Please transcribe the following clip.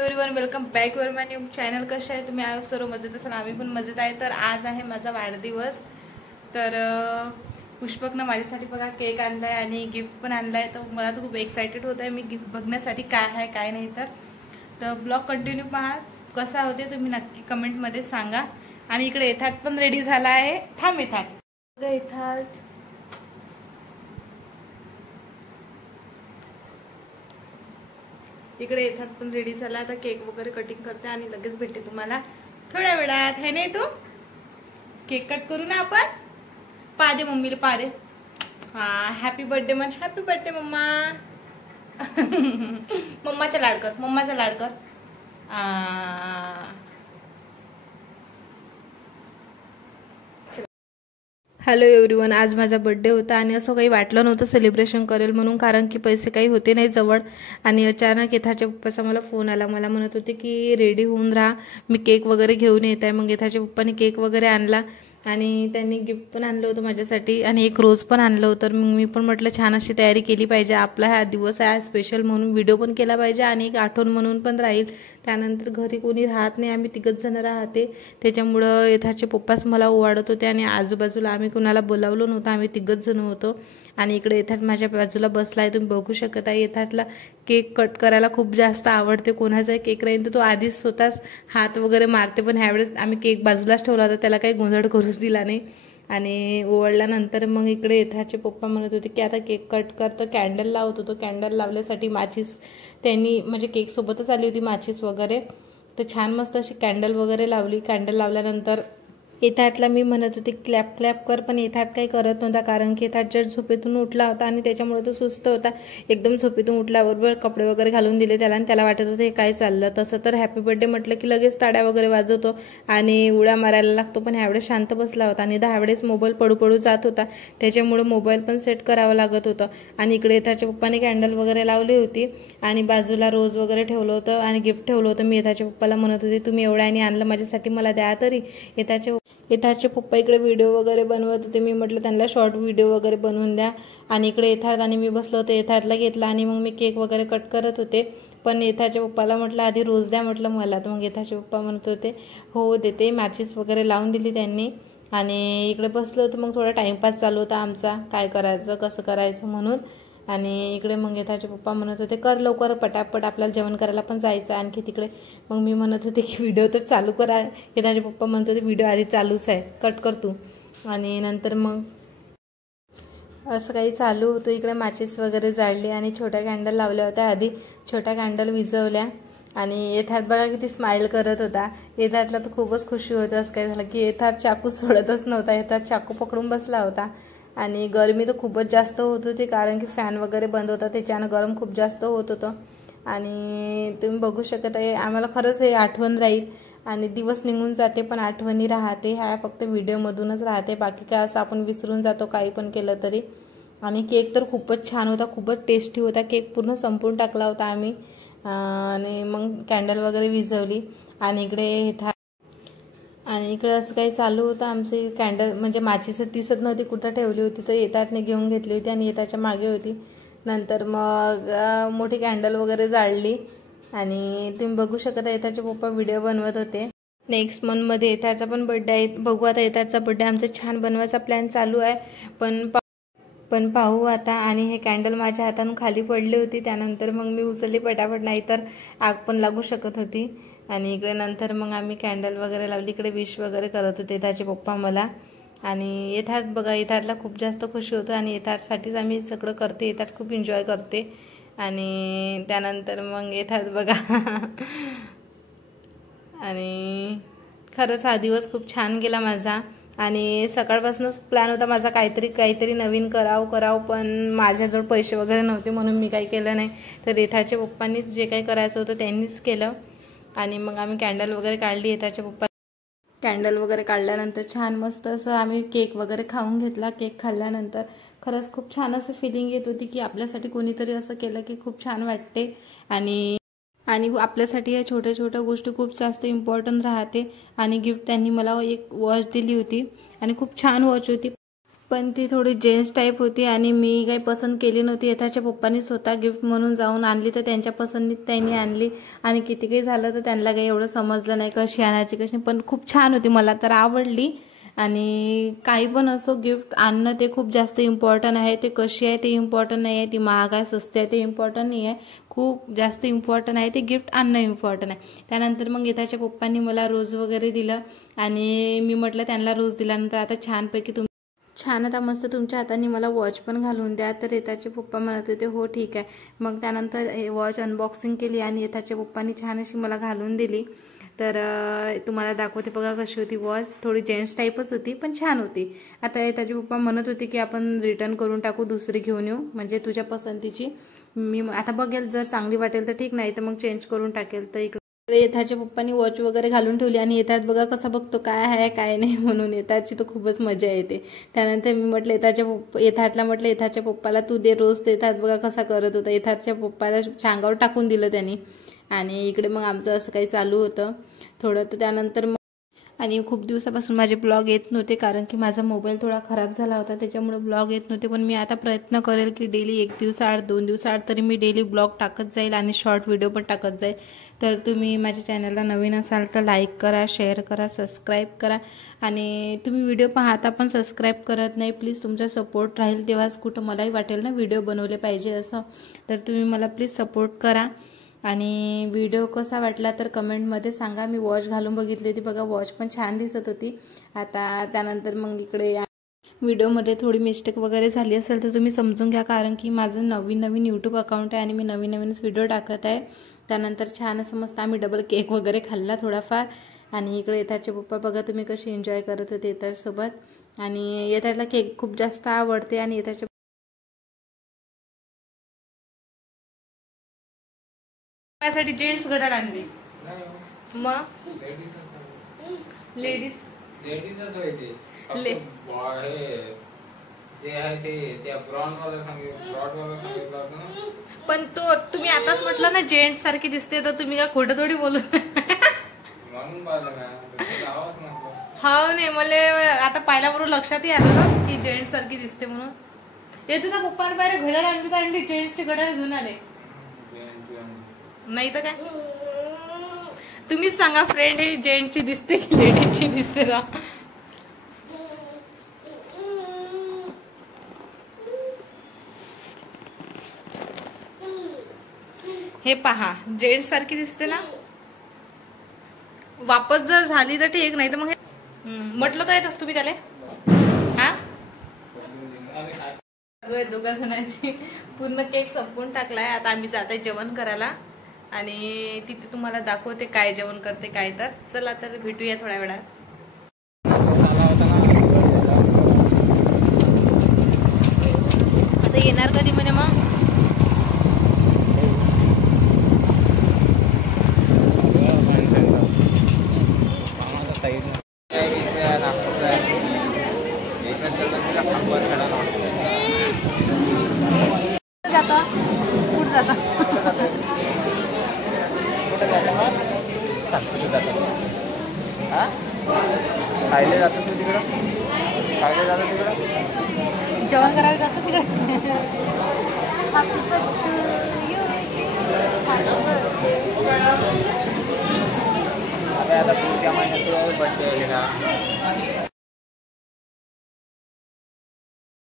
Everyone welcome back वर माय new channel. कसे आहे तुम्ही? आय सर्व मजेत असाल, आम्ही पण मजेत आहे. तर आज आहे माझा वाढदिवस. तर पुष्पकनं माझ्यासाठी बघा केक आणलाय आणि गिफ्ट पण आणलाय. तर मला तर खूप एक्साइटेड होत आहे मी गिफ्ट बघण्यासाठी, काय आहे काय नाही. तर ब्लॉग कंटिन्यू पहा, कसा होते तुम्ही नक्की कमेंटमध्ये सांगा. आणि इकडे येथाट पण रेडी झाला आहे. थांब येथाट, येथाट इकडे येतात पण रेडी झाला. आता केक वगैरे कटिंग करते आणि लगेच भेटते तुम्हाला थोड्या वेळात. है नाही तू केक कट करू ना आपण? पा दे मम्मीला, पा दे. हा हॅपी बर्थडे म्हण, हॅपी बर्थडे मम्मा. मम्माचा लाड कर, मम्माचा लाड कर. हॅलो एव्हरीवन, आज माझा बर्थडे होता आणि असं काही वाटलं नव्हतं सेलिब्रेशन करेल म्हणून, कारण की पैसे काही होते नाही जवळ. आणि अचानक येथाच्या पप्पाचा मला फोन आला. मला म्हणत होते की रेडी होऊन राहा, मी केक वगैरे घेऊन येत आहे. मग येथाच्या पप्पाने केक वगैरे आणला आणि त्यांनी गिफ्ट पण आणलं होतं माझ्यासाठी आणि एक रोज पण आणलं होतं. मग मी पण म्हटलं छान अशी तयारी केली पाहिजे, आपला हा दिवस आहे स्पेशल म्हणून व्हिडिओ पण केला पाहिजे आणि एक आठवण म्हणून पण राहील. त्यानंतर घरी कोणी राहत नाही, आम्ही तिघच जण राहते, त्याच्यामुळं येथाचे पप्पाच मला ओवाळत होते आणि आजूबाजूला आम्ही कुणाला बोलावलं नव्हतं, आम्ही तिघच जण होतो. आणि इकडे येथाट माझ्या बाजूला बसलाय, तुम्ही बघू शकत आहे. येथाटला केक कट करायला खूप जास्त आवडते. कोणाचा केक राहील तर तो आधीच स्वतःच हात वगैरे मारते, पण ह्यावेळेस आम्ही केक बाजूलाच ठेवला होता, त्याला काही गोंधळ करूच दिला नाही. आणि ओवळल्यानंतर मग इकडे येथाचे पप्पा म्हणत होते की आता केक कट करतं, कॅन्डल लावत होतो. कॅन्डल लावण्यासाठी माचीस त्यांनी म्हणजे केक सोबतच आली होती माचीस वगैरे, तर छान मस्त अशी कॅन्डल वगैरे लावली. कॅन्डल लावल्यानंतर येथाटला मी म्हणत होते क्लॅप क्लॅप कर, पण येथाट काही करत नव्हता, कारण की येथाट जर झोपेतून उठला होता आणि त्याच्यामुळे तो सुस्त होता. एकदम झोपेतून उठल्याबरोबर कपडे वगैरे घालून दिले त्याला आणि त्याला वाटत होतं हे काय चाललं. तसं तर हॅपी बर्थडे म्हटलं की लगेच टाळ्या वगैरे वाजवतो आणि उड्या मारायला लागतो, पण ह्यावेळेस शांत बसला होता आणि 10 वेळेस मोबाईल पडू पडू जात होता, त्याच्यामुळे मोबाईल पण सेट करावं लागत होतं. आणि इकडे येथाच्या पप्पाने कॅन्डल वगैरे लावली होती आणि बाजूला रोज वगैरे ठेवलं होतं आणि गिफ्ट ठेवलं होतं. मी येथाच्या पप्पाला म्हणत होते तुम्ही एवढ्याने आणलं माझ्यासाठी, मला द्या तरी. येथाटचे पप्पा इकडे व्हिडिओ वगैरे बनवत होते. मी म्हटलं त्यांना शॉर्ट व्हिडिओ वगैरे बनवून द्या. आणि इकडे येथाट आणि मी बसलो होते, येथाटला घेतला आणि मग मी केक वगैरे कट करत होते. पण येथाच्या पप्पाला म्हटलं आधी रोज द्या म्हटलं मला, तर मग येथाचे पप्पा म्हणत होते हो देते. मॅचेस वगैरे लावून दिली त्यांनी आणि इकडे बसलो होतो. मग थोडा टाइमपास चालू होता आमचा, काय करायचं कसं करायचं म्हणून. आणि इकडे मग येथाचे पप्पा म्हणत होते कर लवकर पटापट, आपल्याला जेवण करायला पण जायचं आणखी तिकडे. मग मी म्हणत होते की व्हिडिओ तर चालू करा. येथाचे पप्पा म्हणत होते व्हिडिओ आधी चालूच आहे, कट कर तू. आणि नंतर मग असं काही चालू होतं. इकडे मॅचेस वगैरे जाळली आणि छोट्या कॅन्डल लावल्या होत्या. आधी छोट्या कॅन्डल विझवल्या आणि येथाट बघा किती स्माइल करत होता. येथाटला तर खूपच खुशी होती. असं काय झालं की येथाट चाकू सोडतच नव्हता, येथाट चाकू पकडून बसला होता. आणि गरमी तर खूपच जास्त होत होती, कारण की फॅन वगैरे बंद होता, त्याच्यानं गरम खूप जास्त होत होतं. आणि तुम्ही बघू शकत आहे, आम्हाला खरंच हे आठवण राहील. आणि दिवस निघून जाते पण आठवणी राहते, ह्या फक्त व्हिडिओमधूनच राहते, बाकी काय असं आपण विसरून जातो काही पण केलं तरी. आणि केक तर खूपच छान होता, खूपच टेस्टी होता. केक पूर्ण संपून टाकला होता आम्ही. आणि मग कॅन्डल वगैरे विझवली आणि इकडे असं काही चालू होतं. आमची कॅन्डल म्हणजे माचीस दिसत नव्हती, कुठं ठेवली होती, तर येथाटने घेऊन घेतली होती आणि येथाच्या मागे होती. नंतर मग मोठी कॅन्डल वगैरे जाळली आणि तुम्ही बघू शकता येथाचे पप्पा व्हिडिओ बनवत होते. नेक्स्ट मंथमध्ये येथाचा पण बर्थडे आहे, बघू आता येथाचा बर्थडे आमचा छान बनवायचा प्लॅन चालू आहे. पण पाहू आता. आणि हे कॅन्डल माझ्या हातातून खाली पडली होती, त्यानंतर मग मी उचलली पटापट, नाही तर आग पण लागू शकत होती. आणि इकडे नंतर मग आम्ही कॅन्डल वगैरे लावली. इकडे विश वगैरे करत होते येथाचे पप्पा मला. आणि येथाट बघा, येथाटला खूप जास्त खुशी होतं आणि येथाटसाठीच आम्ही सगळं करते. येथाट खूप एन्जॉय करते. आणि त्यानंतर मग येथाट बघा आणि खरंच हा दिवस खूप छान गेला माझा. आणि सकाळपासूनच प्लॅन होता माझा काहीतरी नवीन करावं, पण माझ्याजवळ पैसे वगैरे नव्हते म्हणून मी काही केलं नाही. तर येथाच्या पप्पांनीच जे काही करायचं होतं त्यांनीच केलं. आणि मग आम्ही कॅन्डल वगैरे काढली. येथाच्या पप्पा कॅन्डल वगैरे काढल्यानंतर छान मस्त असं आम्ही केक वगैरे खाऊन घेतला. केक खाल्ल्यानंतर खरंच खूप छान असं फिलिंग येत होती की आपल्यासाठी कोणीतरी असं केलं की खूप छान वाटते. आणि आपल्यासाठी या छोट्या छोट्या गोष्टी खूप जास्त इम्पॉर्टंट राहते. आणि गिफ्ट त्यांनी मला एक वॉच दिली होती आणि खूप छान वॉच होती. पण ती थोडी जेंट्स टाईप होती आणि मी काही पसंत केली नव्हती. यथाच्या पप्पांनी स्वतः गिफ्ट म्हणून जाऊन आणली, तर त्यांच्या पसंतीत त्यांनी आणली आणि किती काही झालं तर त्यांना काही एवढं समजलं नाही कशी आणायची कशी, पण खूप छान होती, मला तर आवडली. आणि काही पण असो, गिफ्ट आणणं ते खूप जास्त इम्पॉर्टंट आहे. ते कशी आहे ते इम्पॉर्टंट नाही आहे, ती महाग आहे स्वस्त आहे ते इम्पॉर्टंट नाही आहे. खूप जास्त इम्पॉर्टंट आहे ते गिफ्ट आणणं इम्पॉर्टंट आहे. त्यानंतर मग यथाच्या पप्पांनी मला रोज वगैरे दिलं आणि मी म्हटलं त्यांना रोज दिल्यानंतर आता छानपैकी छान आता मस्त तुमच्या हाताने मला वॉच पण घालून द्या. तर यथाचे पप्पा म्हणत होते हो ठीक आहे. मग त्यानंतर हे वॉच अनबॉक्सिंग केली आणि यथाच्या पप्पांनी छान अशी मला घालून दिली. तर तुम्हाला दाखवते बघा कशी होती वॉच. थोडी जेंट्स टाईपच होती पण छान होती. आता यथाचे पप्पा म्हणत होते की आपण रिटर्न करून टाकू, दुसरी घेऊन येऊ म्हणजे तुझ्या पसंतीची. मी आता बघेल, जर चांगली वाटेल तर ठीक, नाही तर मग चेंज करून टाकेल. तर इकडे यथाच्या पप्पांनी वॉच वगैरे घालून ठेवली आणि येतात बघा कसा बघतो काय आहे काय नाही म्हणून. येताची तर खूपच मजा येते. त्यानंतर मी म्हटलं येथातला म्हटलं येथाच्या पप्पाला तू दे रोज. येतात बघा कसा करत होता. येथाच्या पप्पाला शांगावर टाकून दिलं त्यांनी. आणि इकडे मग आमचं असं काही चालू होतं थोडं. तर त्यानंतर मग आणि खूप दिवसापासून माझे ब्लॉग येत नव्हते कारण की माझा मोबाईल थोडा खराब झाला होता, त्याच्यामुळे ब्लॉग येत नव्हते. पण मी आता प्रयत्न करेल की डेली 1 दिवसाआड 2 दिवसाआड तरी मी डेली ब्लॉग टाकत जाईल आणि शॉर्ट व्हिडिओ पण टाकत जाईल. तर तुम्ही माझ्या चॅनलला नवीन असाल तर लाईक करा, शेअर करा, सबस्क्राईब करा. आणि तुम्ही व्हिडिओ पाहता पण सबस्क्राईब करत नाही, प्लीज तुमचा सपोर्ट राहील तेव्हाच कुठं मलाही वाटेल ना व्हिडिओ बनवले पाहिजे असं. तर तुम्ही मला प्लीज सपोर्ट करा. आणि व्हिडिओ कसा वाटला तर कमेंटमध्ये सांगा. मी वॉच घालून बघितली होती बघा, वॉच पण छान दिसत होती. आता त्यानंतर मग इकडे व्हिडिओमध्ये थोडी मिस्टेक वगैरे झाली असेल तर तुम्ही समजून घ्या, कारण की माझं नवीन यूट्यूब अकाउंट आहे आणि मी नवीनच व्हिडिओ टाकत आहे. त्यानंतर छान असं मस्त आम्ही डबल केक वगैरे खाल्ला थोडाफार. आणि इकडे येथाचे पप्पा बघा तुम्ही कशी एन्जॉय करत होते येथासोबत. आणि येथाला केक खूप जास्त आवडते आणि येथाच्या माझ्यासाठी जेंट्स घड्याळ आणली. मग लेडीजच होय ते. जे आहे ते त्या ब्रॉडवाला सांगितलं. पण तो तुम्ही आताच म्हटलं ना जेंट्स सारखी दिसते, तर तुम्ही का खोटं थोडी बोलू. हो नाही, मला आता पाहिल्याबरोबर लक्षातही आलं ना की जेंट्स सारखी दिसते म्हणून. येतो ना पप्पाने पाहिजे घड्याळ आणली जेंट्सचे घड्याळ घेऊन आले. नाही तर काय, तुम्हीच सांगा फ्रेंड, हे जेंट्सची दिसते की लेडीजची दिसते ना. हे पहा जेंट्स सारखी दिसते ना. वापस जर झाली तर ठीक, नाही तर मग म्हटलं तर येतच तुम्ही त्याला. हा दोघा जणांची पूर्ण केक संपवून टाकलाय. आता आम्ही जात आहे जेवण करायला आणि तिथे तुम्हाला दाखवते काय जेवण करते काय. तर चला तर भेटूया थोड्या वेळात. आता येणार कधी म्हणे मग. जाता कुठं जाता खायला जातो तू तिकडं, खायला जातो तिकडं, जेवण करायला जातो तिकडे. आता पुढच्या महिन्यात बर्थडे आहे ना.